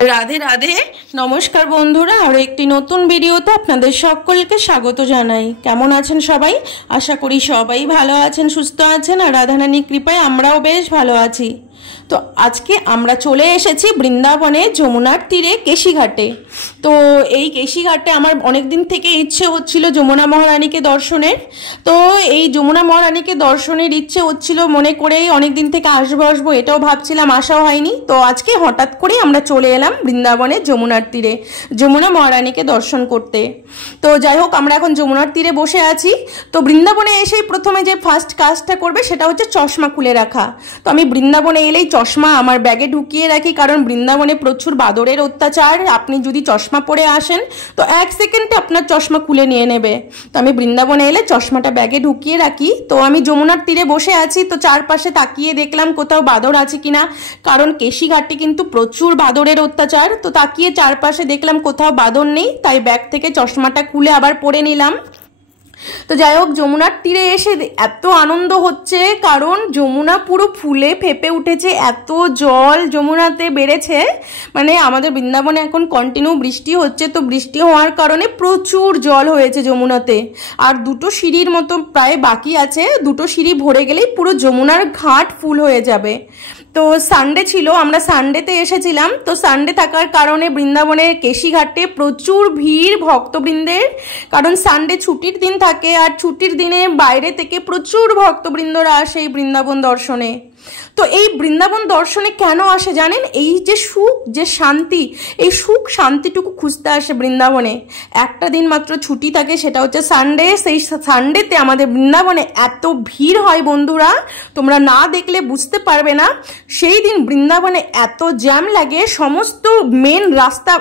राधे राधे नमस्कार बंधुरा और एक नतून भिडियोते आपनादेर सकलके स्वागत जानाई। केमन आछेन सबाई? आशा करी सबाई भालो आछेन, सुस्थ आछेन और राधा रानीर कृपाय आमराओ बेश भालो आछि। तो आज के आमरा चले एसेछि बृंदाबने यमुनार तीरे केशिघाटे। तो এই केशिघाटे आमार अनेक दिन थेके इच्छे हच्छिलो यमुना महारानीके दर्शनेर। तो এই যমুনা महारानीके दर्शनेर इच्छे हच्छिलो मने करेई अनेक दिन थेके आसबो आसबो एटाओ भाबछिलाम, आसाओ हयनि। तो आजके हठात् करेई आमरा चले एलाम बृंदाबने यमुनार तीरे यमुना महारानीके दर्शन करते। तो যাই হোক আমরা এখন যমুনার তীরে বসে আছি। তো বৃন্দাবনে এসেই প্রথমে যে ফার্স্ট কাজটা করবে সেটা হচ্ছে চশমা খুলে রাখা। তো আমি বৃন্দাবনে এলেই চশমা আমার ব্যাগে ঢুকিয়ে রাখি, কারণ বৃন্দাবনে প্রচুর বাদরের অত্যাচার। আপনি যদি চশমা পরে আসেন তো এক সেকেন্ডে আপনার চশমা খুলে নিয়ে নেবে। তো আমি বৃন্দাবনে এলে চশমাটা ব্যাগে ঢুকিয়ে রাখি। তো আমি যমুনার তীরে বসে আছি, তো চারপাশে তাকিয়ে দেখলাম কোথাও বাদর আছে কিনা, কারণ কেশিঘাটে কিন্তু প্রচুর বাদরের অত্যাচার। তো তাকিয়ে চারপাশে দেখলাম কোথাও বাদর নেই, তাই ব্যাগ থেকে চশমাটা খুলে আবার পরে নিলাম। তো যাই হোক যমুনার তীরে এসে এত আনন্দ হচ্ছে, কারণ যমুনা পুরো ফুলে ফেপে উঠেছে, এত জল যমুনাতে বেড়েছে। মানে আমাদের বৃন্দাবনে এখন কন্টিনিউ বৃষ্টি হচ্ছে, তো বৃষ্টি হওয়ার কারণে প্রচুর জল হয়েছে যমুনাতে। আর দুটো সিঁড়ির মতো প্রায় বাকি আছে, দুটো সিঁড়ি ভরে গেলেই পুরো যমুনার ঘাট ফুল হয়ে যাবে। তো সানডে ছিল, আমরা সানডেতে এসেছিলাম। তো সানডে থাকার কারণে বৃন্দাবনের কেশিঘাটে প্রচুর ভিড় ভক্তবৃন্দের, কারণ সানডে ছুটির দিন থাকে আর ছুটির দিনে বাইরে থেকে প্রচুর ভক্তবৃন্দরা আসে এই বৃন্দাবন দর্শনে। তো এই বৃন্দাবন দর্শনে কেন আসে জানেন? এই যে সুখ, যে শান্তি, এই সুখ শান্তিটুকু খুঁজতে আসে বৃন্দাবনে। একটা দিন মাত্র ছুটি থাকে, সেটা হচ্ছে সানডে। সেই সানডেতে আমাদের বৃন্দাবনে এত ভিড় হয় বন্ধুরা, তোমরা না দেখলে বুঝতে পারবে না। সেই দিন বৃন্দাবনে এত জ্যাম লাগে, সমস্ত মেন রাস্তা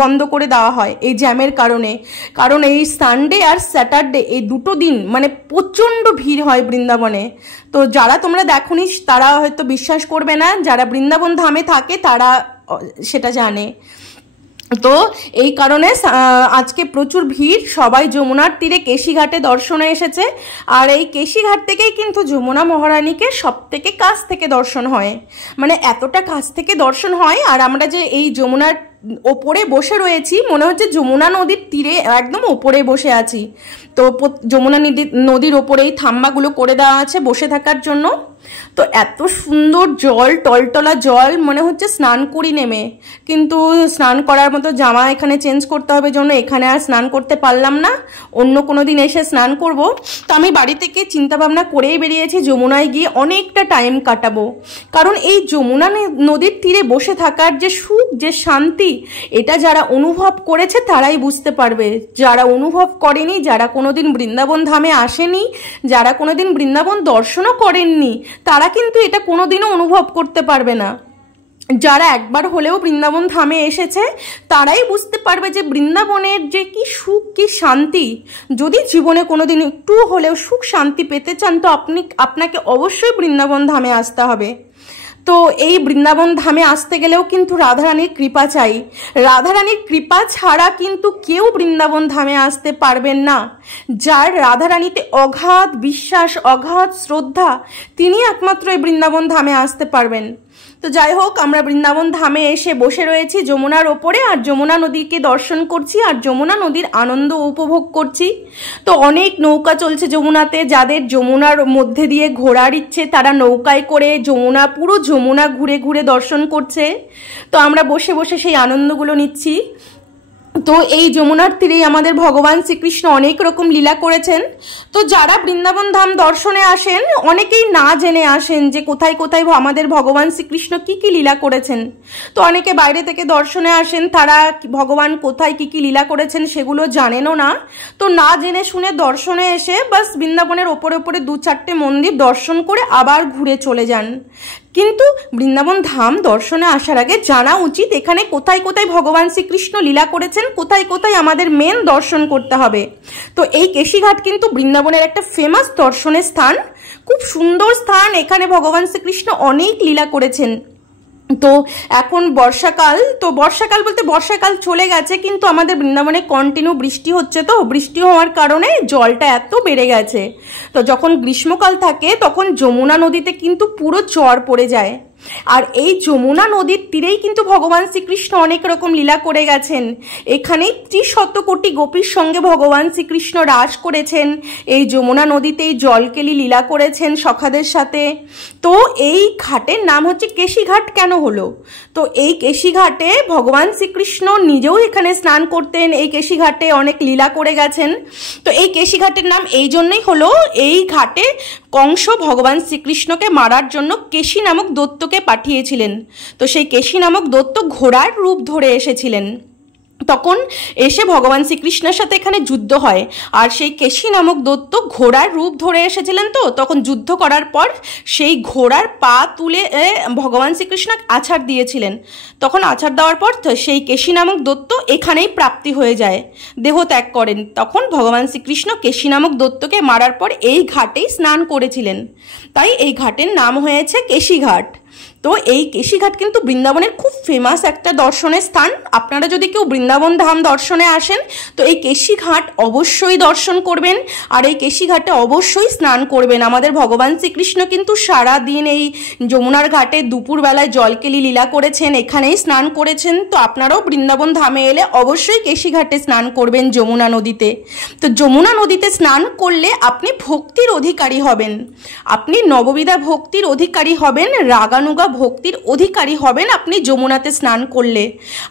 বন্ধ করে দেওয়া হয় এই জ্যামের কারণে। কারণ এই সানডে আর স্যাটারডে এই দুটো দিন মানে প্রচণ্ড ভিড় হয় বৃন্দাবনে। তো যারা তোমরা দেখোনি তারা হয়তো বিশ্বাস করবে না, যারা বৃন্দাবন ধামে থাকে তারা সেটা জানে। তো এই কারণে আজকে প্রচুর ভিড়, সবাই যমুনার তীরে কেশিঘাটে দর্শনে এসেছে। আর এই কেশিঘাট থেকেই কিন্তু যমুনা মহারানীকে সব থেকে কাছ থেকে দর্শন হয়, মানে এতটা কাছ থেকে দর্শন হয়। আর আমরা যে এই যমুনার ওপরে বসে রয়েছি, মনে হচ্ছে যমুনা নদীর তীরে একদম ওপরে বসে আছি। তো যমুনা নদীর ওপরেই থাম্বাগুলো করে দেওয়া আছে বসে থাকার জন্য। তো এত সুন্দর জল, টলটলা জল, মনে হচ্ছে স্নান করি নেমে। কিন্তু স্নান করার মতো জামা এখানে চেঞ্জ করতে হবে জন্য এখানে আর স্নান করতে পারলাম না, অন্য কোনো দিন এসে স্নান করব। তো আমি বাড়ি থেকে চিন্তা ভাবনা করেই বেরিয়েছি যমুনায় গিয়ে অনেকটা টাইম কাটাবো, কারণ এই যমুনা নদীর তীরে বসে থাকার যে সুখ, যে শান্তি, এটা যারা অনুভব করেছে তারাই বুঝতে পারবে। যারা অনুভব করেনি, যারা কোনোদিন বৃন্দাবন ধামে আসেনি, যারা কোনোদিন বৃন্দাবন দর্শনও করেননি, তারা কিন্তু এটা কোনোদিনও অনুভব করতে পারবে না। যারা একবার হলেও বৃন্দাবন ধামে এসেছে তারাই বুঝতে পারবে যে বৃন্দাবনের যে কি সুখ, কি শান্তি। যদি জীবনে কোনোদিন একটু হলেও সুখ শান্তি পেতে চান তো আপনাকে অবশ্যই বৃন্দাবন ধামে আসতে হবে। তো এই বৃন্দাবন ধামে আসতে গেলেও কিন্তু রাধারানীর কৃপা চাই। রাধারানীর কৃপা ছাড়া কিন্তু কেউ বৃন্দাবন ধামে আসতে পারবেন না। যার রাধারানীতে অগাধ বিশ্বাস, অগাধ শ্রদ্ধা, তিনি একমাত্র এই বৃন্দাবন ধামে আসতে পারবেন। তো যাই হোক আমরা বৃন্দাবন ধামে এসে বসে রয়েছি যমুনার ওপরে, আর যমুনা নদীকে দর্শন করছি আর যমুনা নদীর আনন্দ উপভোগ করছি। তো অনেক নৌকা চলছে যমুনাতে, যাদের যমুনার মধ্যে দিয়ে ঘোরার ইচ্ছে তারা নৌকায় করে যমুনা, পুরো যমুনা ঘুরে ঘুরে দর্শন করছে। তো আমরা বসে বসে সেই আনন্দগুলো নিচ্ছি। তো এই যমুনার তীরেই আমাদের ভগবান শ্রীকৃষ্ণ অনেক রকম লীলা করেছেন। তো যারা বৃন্দাবন ধাম দর্শনে আসেন অনেকেই না জেনে আসেন যে কোথায় কোথায় আমাদের ভগবান শ্রীকৃষ্ণ কি কি লীলা করেছেন। তো অনেকে বাইরে থেকে দর্শনে আসেন, তারা ভগবান কোথায় কি কি লীলা করেছেন সেগুলো জানেনও না। তো না জেনে শুনে দর্শনে এসে বাস বৃন্দাবনের ওপরে ওপরে 2-4টে মন্দির দর্শন করে আবার ঘুরে চলে যান। কিন্তু বৃন্দাবন ধাম দর্শনে আসার আগে জানা উচিত এখানে কোথায় কোথায় ভগবান শ্রীকৃষ্ণ লীলা করেছেন, কোথায় কোথায় আমাদের মেন দর্শন করতে হবে। তো এই কেশিঘাট কিন্তু বৃন্দাবনের একটা ফেমাস দর্শনের স্থান, খুব সুন্দর স্থান। এখানে ভগবান শ্রীকৃষ্ণ অনেক লীলা করেছেন। তো এখন বর্ষাকাল, তো বর্ষাকাল বলতে বর্ষাকাল চলে গেছে, কিন্তু আমাদের বৃন্দাবনে কন্টিনিউ বৃষ্টি হচ্ছে। তো বৃষ্টি হওয়ার কারণে জলটা এত বেড়ে গেছে। তো যখন গ্রীষ্মকাল থাকে তখন যমুনা নদীতে কিন্তু পুরো চর পড়ে যায়। আর এই যমুনা নদীর তীরেই কিন্তু ভগবান শ্রীকৃষ্ণ অনেক রকম লীলা করে গেছেন। এখানেই ৩০ কোটি গোপীর সঙ্গে ভগবান শ্রীকৃষ্ণ রাস করেছেন, এই যমুনা নদীতেই জলকেলি লীলা করেছেন সখাদের সাথে। তো এই ঘাটের নাম হচ্ছে কেশিঘাট কেন হলো? তো এই কেশিঘাটে ভগবান শ্রীকৃষ্ণ নিজেও এখানে স্নান করতেন, এই কেশিঘাটে অনেক লীলা করে গেছেন। তো এই কেশিঘাটের নাম এই জন্যই হলো, এই ঘাটে কংস ভগবান শ্রীকৃষ্ণকে মারার জন্য কেশি নামক দৈত্যকে পাঠিয়েছিলেন। তো সেই কেশি নামক দৈত্য ঘোড়ার রূপ ধরে এসেছিলেন, তখন এসে ভগবান শ্রীকৃষ্ণের সাথে এখানে যুদ্ধ হয়। আর সেই কেশি নামক দৈত্য ঘোড়ার রূপ ধরে এসেছিলেন, তো তখন যুদ্ধ করার পর সেই ঘোড়ার পা তুলে ভগবান শ্রীকৃষ্ণ আছাড় দিয়েছিলেন। তখন আছাড় দেওয়ার পর সেই কেশি নামক দৈত্য এখানেই প্রাপ্তি হয়ে যায়, দেহ ত্যাগ করেন। তখন ভগবান শ্রীকৃষ্ণ কেশি নামক দৈত্যকে মারার পর এই ঘাটেই স্নান করেছিলেন, তাই এই ঘাটের নাম হয়েছে কেশিঘাট। তো এই কেশিঘাট কিন্তু বৃন্দাবনের খুব ফেমাস একটা দর্শনের স্থান। আপনারা যদি কেউ বৃন্দাবন ধাম দর্শনে আসেন তো এই কেশিঘাট অবশ্যই দর্শন করবেন, আর এই কেশিঘাটে অবশ্যই স্নান করবেন। আমাদের ভগবান শ্রীকৃষ্ণ কিন্তু সারা দিন এই যমুনার ঘাটে দুপুরবেলায় জলকেলি লীলা করেছেন, এখানেই স্নান করেছেন। তো আপনারাও বৃন্দাবন ধামে এলে অবশ্যই কেশিঘাটে স্নান করবেন যমুনা নদীতে। তো যমুনা নদীতে স্নান করলে আপনি ভক্তির অধিকারী হবেন, আপনি নববিধা ভক্তির অধিকারী হবেন, রাগানুগা ভক্তির অধিকারী হবেন আপনি যমুনাতে স্নান করলে।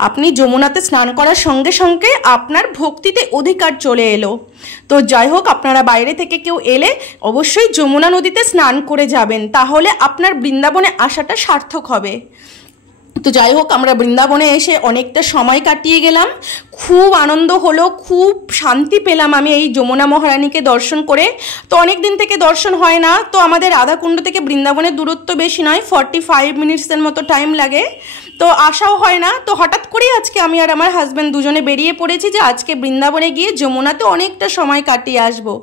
আপনি যমুনাতে স্নান করার সঙ্গে সঙ্গে আপনার ভক্তিতে অধিকার চলে এলো। তো যাই হোক, আপনারা বাইরে থেকে কেউ এলে অবশ্যই যমুনা নদীতে স্নান করে যাবেন, তাহলে আপনার বৃন্দাবনে আসাটা সার্থক হবে। তো যাই হোক, আমরা বৃন্দাবনে এসে অনেকটা সময় কাটিয়ে গেলাম, খুব আনন্দ হলো, খুব শান্তি পেলাম আমি এই যমুনা মহারানীকে দর্শন করে। তো অনেক দিন থেকে দর্শন হয় না, তো আমাদের রাধাকুণ্ড থেকে বৃন্দাবনের দূরত্ব বেশি নয়, 45 মিনিটসের মতো টাইম লাগে, তো আসাও হয় না। তো হঠাৎ করেই আজকে আমি আর আমার হাজব্যান্ড দুজনে বেরিয়ে পড়েছি যে আজকে বৃন্দাবনে গিয়ে যমুনাতে অনেকটা সময় কাটিয়ে আসবো।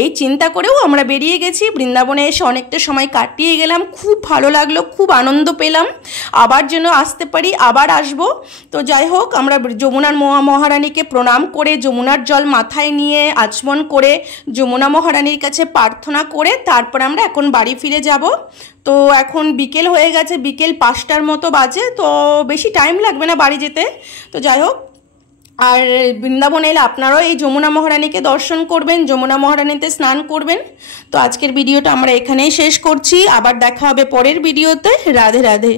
এই চিন্তা করেও আমরা বেরিয়ে গেছি, বৃন্দাবনে এসে অনেকটা সময় কাটিয়ে গেলাম, খুব ভালো লাগলো, খুব আনন্দ পেলাম, আবার যেন আসতে পারি, আবার আসবো। তো যাই হোক, আমরা যমুনার মহারানীকে প্রণাম করে যমুনার জল মাথায় নিয়ে আচমন করে যমুনা মহারানীর কাছে প্রার্থনা করে তারপর আমরা এখন বাড়ি ফিরে যাব। তো এখন বিকেল হয়ে গেছে, বিকেল 5টার মতো বাজে, তো বেশি টাইম লাগবে না বাড়ি যেতে। তো যাই হোক, আর বৃন্দাবনে এলে আপনারাও এই যমুনা মহারানীকে দর্শন করবেন, যমুনা মহারানীতে স্নান করবেন। তো আজকের ভিডিওটা আমরা এখানেই শেষ করছি, আবার দেখা হবে পরের ভিডিওতে। রাধে রাধে।